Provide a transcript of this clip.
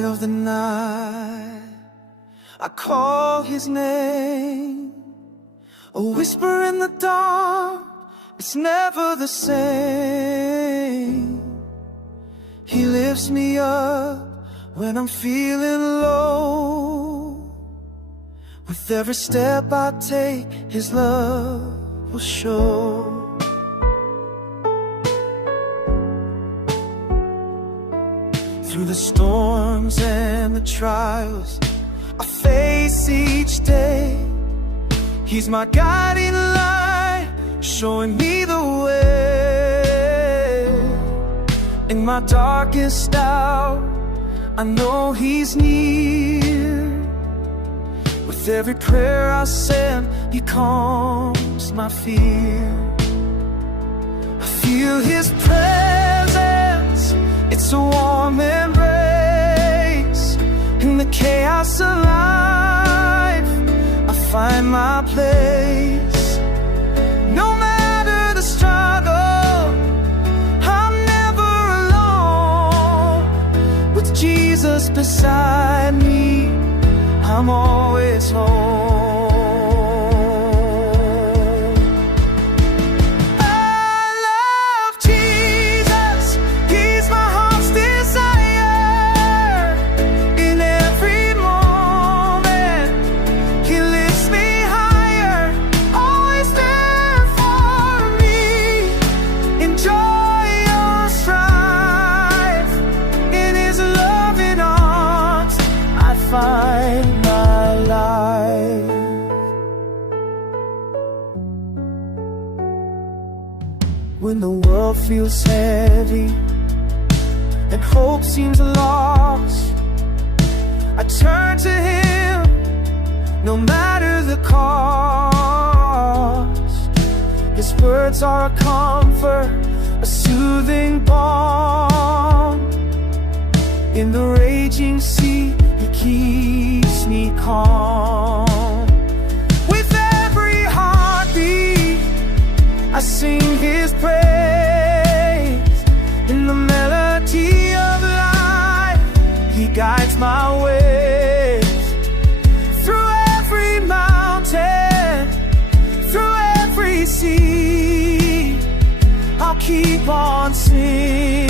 quiet of the night, I call his name. A whisper in the dark, it's never the same. He lifts me up when I'm feeling low. With every step I take, his love will show. Through the storms and the trials I face each day, he's my guiding light, showing me the way. In my darkest hour, I know he's near. With every prayer I send, he calms my fear. I feel his presence, it's a warm embrace. In the chaos of life, I find my place. No matter the struggle, I'm never alone. With Jesus beside me, I'm always home. Find my life. When the world feels heavy and hope seems lost, I turn to him, no matter the cost. His words are a comfort, a soothing balm. In the raging sea, he keeps me calm. With every heartbeat, I sing his praise. In the melody of life, he guides my ways. Through every mountain, through every sea, I'll keep on singing.